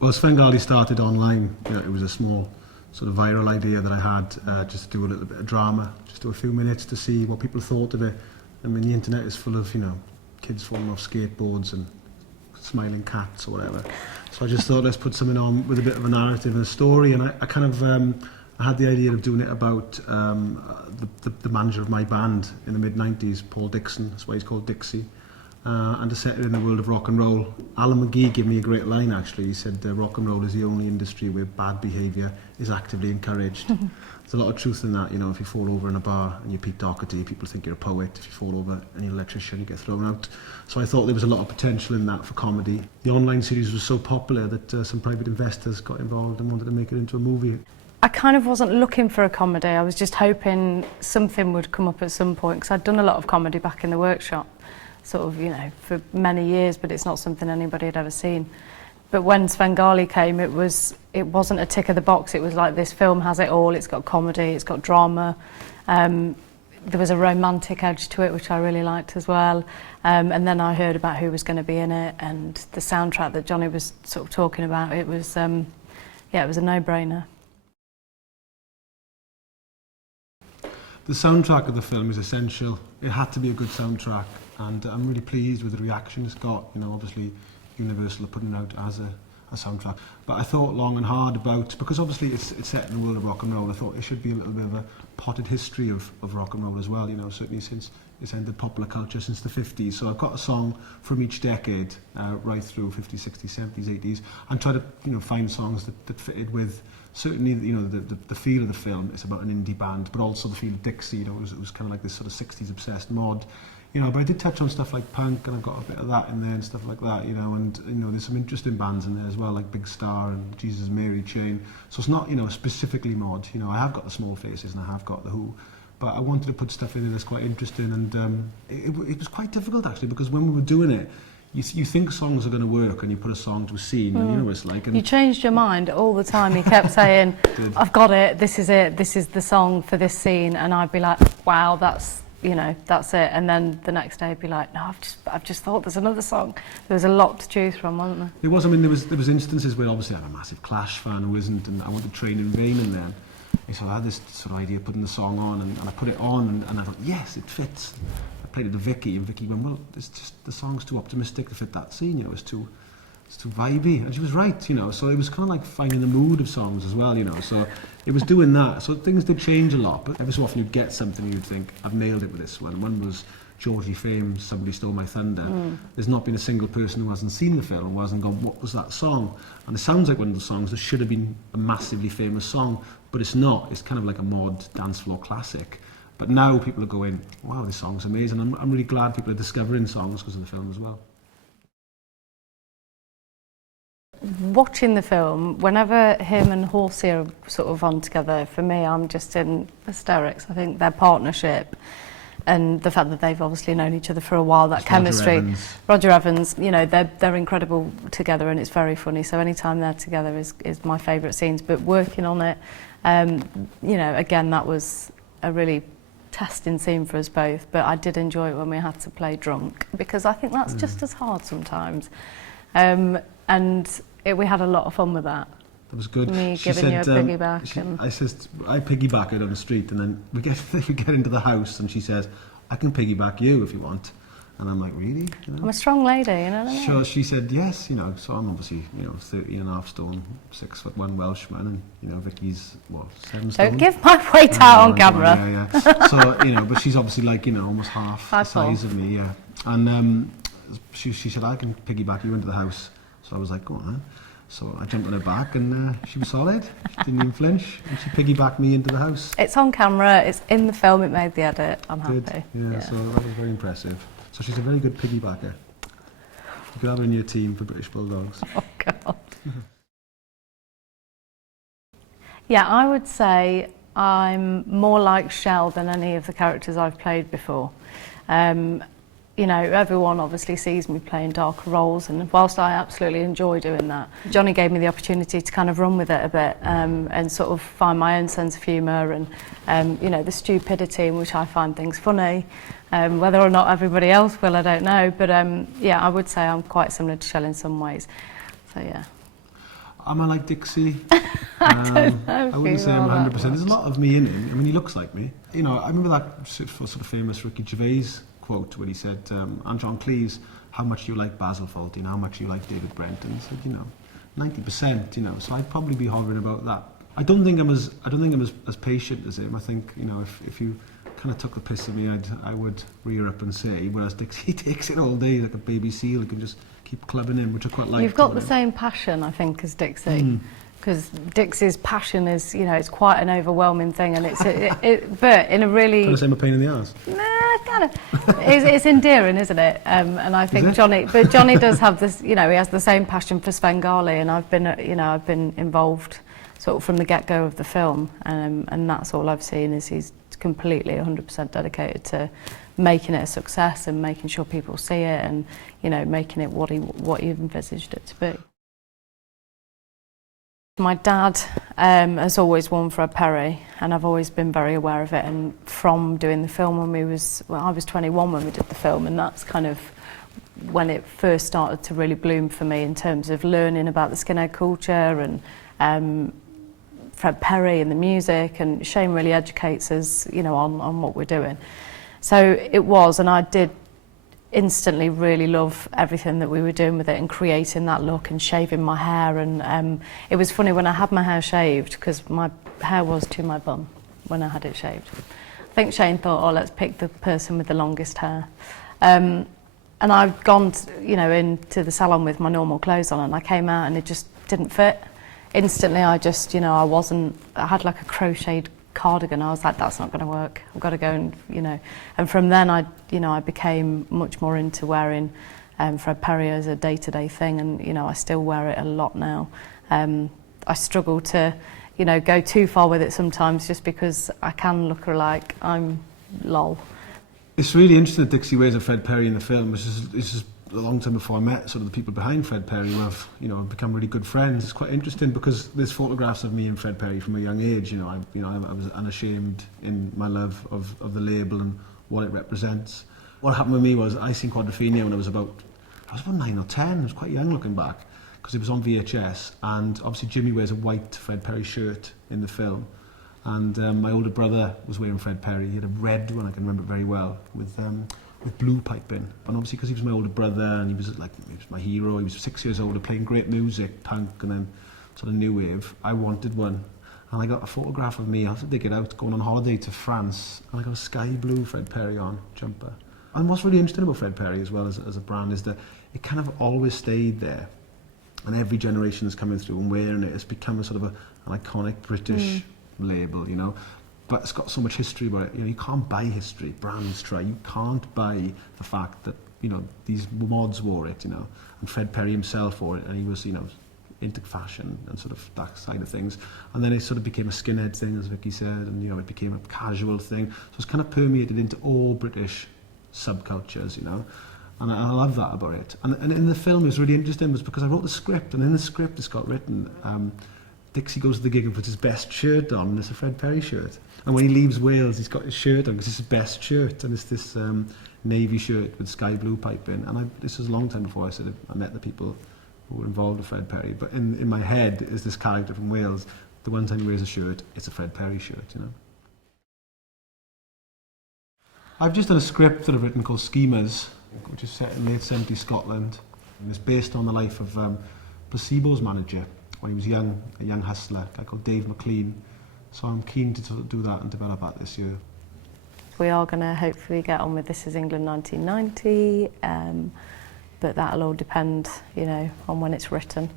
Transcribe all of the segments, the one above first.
Well, Svengali started online. You know, it was a small sort of viral idea that I had, just to do a little bit of drama, just do a few minutes to see what people thought of it. I mean, the internet is full of, you know, kids falling off skateboards and smiling cats or whatever. So I just thought, let's put something on with a bit of a narrative and a story. And I kind of, I had the idea of doing it about the manager of my band in the mid-90s, Paul Dixon, that's why he's called Dixie. And to set it in the world of rock and roll. Alan McGee gave me a great line actually. He said rock and roll is the only industry where bad behaviour is actively encouraged. There's a lot of truth in that, you know, if you fall over in a bar and you're Pete Doherty, people think you're a poet. If you fall over and you're an electrician, you get thrown out. So I thought there was a lot of potential in that for comedy. The online series was so popular that some private investors got involved and wanted to make it into a movie. I kind of wasn't looking for a comedy, I was just hoping something would come up at some point, because I'd done a lot of comedy back in the workshop, sort of, you know, for many years, but it's not something anybody had ever seen. But when Svengali came, it wasn't a tick of the box. It was like, this film has it all. It's got comedy, it's got drama. There was a romantic edge to it, which I really liked as well. And then I heard about who was going to be in it, and the soundtrack that Jonny was sort of talking about. It was, yeah, it was a no-brainer. The soundtrack of the film is essential. It had to be a good soundtrack, and I'm really pleased with the reaction it's got. You know, obviously Universal are putting it out as a soundtrack. But I thought long and hard about, because obviously it's set in the world of rock and roll, I thought it should be a little bit of a potted history of rock and roll as well, you know, certainly since it's entered popular culture since the 50s. So I've got a song from each decade, right through 50s, 60s, 70s, 80s, and try to, you know, find songs that fitted with certainly, you know, the feel of the film. It's about an indie band, but also the feel of Dixie, you know, it was kind of like this sort of 60s obsessed mod. You know, but I did touch on stuff like punk, and I've got a bit of that in there and stuff like that, you know, and, you know, there's some interesting bands in there as well, like Big Star and Jesus Mary Chain. So it's not, you know, specifically mod, you know, I have got the Small Faces and I have got the Who, but I wanted to put stuff in there that's quite interesting, and it was quite difficult actually, because when we were doing it, you think songs are going to work, and you put a song to a scene, and you know what it's like. And you changed your mind all the time. You kept saying, I've got it, this is the song for this scene, and I'd be like, wow, that's, you know, that's it. And then the next day I'd be like, no, I've just thought there's another song. There was a lot to choose from, wasn't there? There was, I mean, there was instances where obviously I had a massive Clash fan who isn't, and I wanted Train in Vain in there. So I had this sort of idea of putting the song on, and I put it on, and I thought, yes, it fits. I played it to Vicky, and Vicky went, well, it's just, the song's too optimistic to fit that scene, you know, it's too vibey. And she was right, you know, so it was kind of like finding the mood of songs as well, you know, so it was doing that. So things did change a lot, but every so often you'd get something and you'd think, I've nailed it with this one. One was Georgie Fame's Somebody Stole My Thunder. There's not been a single person who hasn't seen the film, who hasn't gone, what was that song? And it sounds like one of the songs that should have been a massively famous song, but it's not. It's kind of like a mod dance floor classic. But now people are going, wow, this song's amazing. I'm really glad people are discovering songs because of the film as well. Watching the film, whenever him and Horsey are sort of on together, for me, I'm just in hysterics. I think their partnership and the fact that they've obviously known each other for a while, that chemistry. Roger Evans, you know, they're incredible together, and it's very funny. So anytime they're together is my favourite scenes. But working on it, you know, again, that was a really testing scene for us both. But I did enjoy it when we had to play drunk, because I think that's just as hard sometimes. And we had a lot of fun with that. That was good. Me giving you a piggyback. I says, I piggyback it on the street, and then we get into the house, and she says, I can piggyback you if you want. And I'm like, really? You know? I'm a strong lady, you know what I mean? So she said, yes, you know, so I'm obviously, you know, 30.5 stone, 6'1" Welshman, and, you know, Vicky's, what, 7 stone? Don't give my weight out on camera. Yeah. So, you know, but she's obviously like, you know, almost half the size of me, yeah. And she said, I can piggyback you into the house. So I was like, go on then. So I jumped on her back, and she was solid. She didn't even flinch, and she piggybacked me into the house. It's on camera, it's in the film, it made the edit. I'm happy. Yeah, so that was very impressive. So she's a very good piggybacker. You could have her in your team for British Bulldogs. Oh, God. Yeah, I would say I'm more like Shell than any of the characters I've played before. You know, everyone obviously sees me playing darker roles, and whilst I absolutely enjoy doing that, Jonny gave me the opportunity to kind of run with it a bit, and sort of find my own sense of humour, and you know, the stupidity in which I find things funny. Whether or not everybody else will, I don't know, but yeah, I would say I'm quite similar to Shell in some ways. So yeah. Am I like Dixie? I don't know. I wouldn't say I'm all that 100%. There's a lot of me in him. I mean, he looks like me. You know, I remember that sort of famous Ricky Gervais quote when he said, "And John Cleese, how much do you like Basil Fawlty and how much do you like David Brent?" And he said, you know, 90%. You know, so I'd probably be hovering about that. I don't think I'm as patient as him. I think, you know, if you kind of took the piss of me, I would rear up and say. Whereas Dixie, he takes it all day like a baby seal. He can just keep clubbing in, which I quite like. You've got the same passion, I think, as Dixie. Because Dixie's passion is, you know, it's quite an overwhelming thing, and but in a really... Kind of same a pain in the arse. Nah, kind of. It's endearing, isn't it? And I think Johnny does have this, you know, he has the same passion for Svengali, and I've been involved sort of from the get-go of the film, and that's all I've seen is he's completely 100% dedicated to making it a success and making sure people see it, and, you know, making it what he envisaged it to be. My dad has always worn Fred Perry, and I've always been very aware of it. And from doing the film I was 21 when we did the film, and that's kind of when it first started to really bloom for me in terms of learning about the skinhead culture and Fred Perry and the music. And Shane really educates us, you know, on what we're doing. So it was, and I did instantly really love everything that we were doing with it and creating that look and shaving my hair. And it was funny when I had my hair shaved, because my hair was to my bum when I had it shaved. I think Shane thought, oh, let's pick the person with the longest hair. And I'd gone you know, into the salon with my normal clothes on, and I came out and it just didn't fit. Instantly I just, you know, I had like a crocheted cardigan. I was like, that's not going to work. I've got to go and, you know, and from then I became much more into wearing Fred Perry as a day-to-day thing, and, you know, I still wear it a lot now. I struggle to, you know, go too far with it sometimes, just because I can look like I'm lol. It's really interesting that Dixie wears a Fred Perry in the film. This is a long time before I met sort of the people behind Fred Perry, who have, you know, become really good friends. It's quite interesting because there's photographs of me and Fred Perry from a young age. I was unashamed in my love of the label and what it represents. What happened with me was I seen Quadrophenia when I was about 9 or 10. I was quite young looking back, because it was on VHS, and obviously Jimmy wears a white Fred Perry shirt in the film, and my older brother was wearing Fred Perry. He had a red one, I can remember it very well, with blue piping. And obviously because he was my older brother and he was my hero, he was 6 years older, playing great music, punk and then sort of new wave, I wanted one. And I got a photograph of me, I had to dig it out, going on holiday to France, and I got a sky blue Fred Perry jumper. And what's really interesting about Fred Perry as well as a brand is that it kind of always stayed there. And every generation is coming through and wearing it. It's become a sort of an iconic British label, you know. But it's got so much history about it. You know, you can't buy history. Brands try. You can't buy the fact that, you know, these mods wore it, you know, and Fred Perry himself wore it, and he was, you know, into fashion and sort of that side of things. And then it sort of became a skinhead thing, as Vicky said, and, you know, it became a casual thing. So it's kind of permeated into all British subcultures, you know. And I love that about it. And in the film, it was really interesting, was because I wrote the script, and in the script it's got written, Dixie goes to the gig and puts his best shirt on, and it's a Fred Perry shirt. And when he leaves Wales, he's got his shirt on because it's his best shirt, and it's this navy shirt with sky blue piping. And this was a long time before I met the people who were involved with Fred Perry. But in my head is this character from Wales. The one time he wears a shirt, it's a Fred Perry shirt, you know. I've just done a script that I've written called Schemas, which is set in late 70s Scotland, and it's based on the life of Placebo's manager when he was young, a young hustler, a guy called Dave McLean. So I'm keen to do that and develop that this year. We are going to hopefully get on with This Is England 1990, but that'll all depend, you know, on when it's written.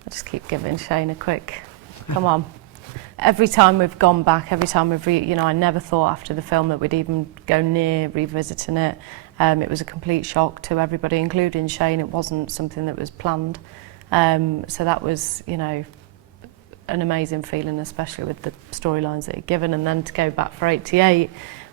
I'll just keep giving Shane a quick, come on. Every time we've gone back, every time we've, you know, I never thought after the film that we'd even go near revisiting it. It was a complete shock to everybody, including Shane. It wasn't something that was planned. So that was, you know, an amazing feeling, especially with the storylines that he'd given. And then to go back for 88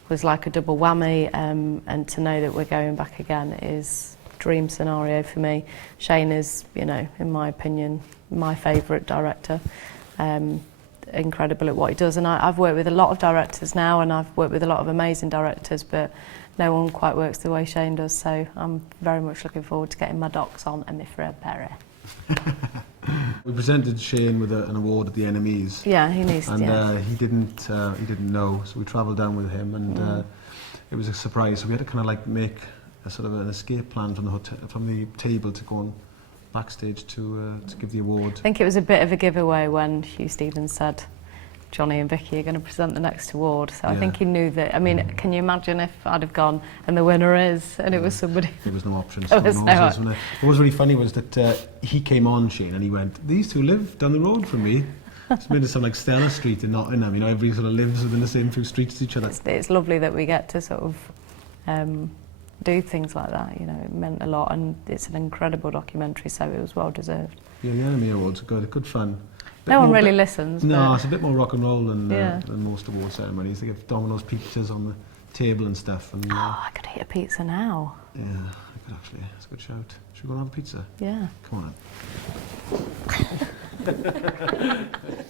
was like a double whammy. And to know that we're going back again is a dream scenario for me. Shane is, you know, in my opinion, my favourite director. Incredible at what he does. And I've worked with a lot of directors now, and I've worked with a lot of amazing directors, but no one quite works the way Shane does. So I'm very much looking forward to getting my docs on and my Fred Perry. We presented Shane with an award at the NMEs. Yeah, he needs to. And Yeah. he didn't know, so we travelled down with him, and it was a surprise. So we had to kind of like make a sort of an escape plan from the hotel, from the table, to go on backstage to give the award. I think it was a bit of a giveaway when Hugh Stevens said Jonny and Vicky are going to present the next award. So I think he knew that. I mean, can you imagine if I'd have gone and the winner is, and it was somebody? There was no options. There was no options. What was really funny was that he came on, Shane, and he went, "These two live down the road from me." It's made it sound like Stella Street in Nottingham. You know, everybody sort of lives within the same few streets as each other. It's lovely that we get to sort of do things like that. You know, it meant a lot, and it's an incredible documentary, so it was well deserved. Yeah, the Enemy Awards are good fun. No one really listens. No, but it's a bit more rock and roll than most award ceremonies. They give Domino's pizzas on the table and stuff. And, I could eat a pizza now. Yeah, I could actually. That's a good shout. Should we go and have a pizza? Yeah. Come on.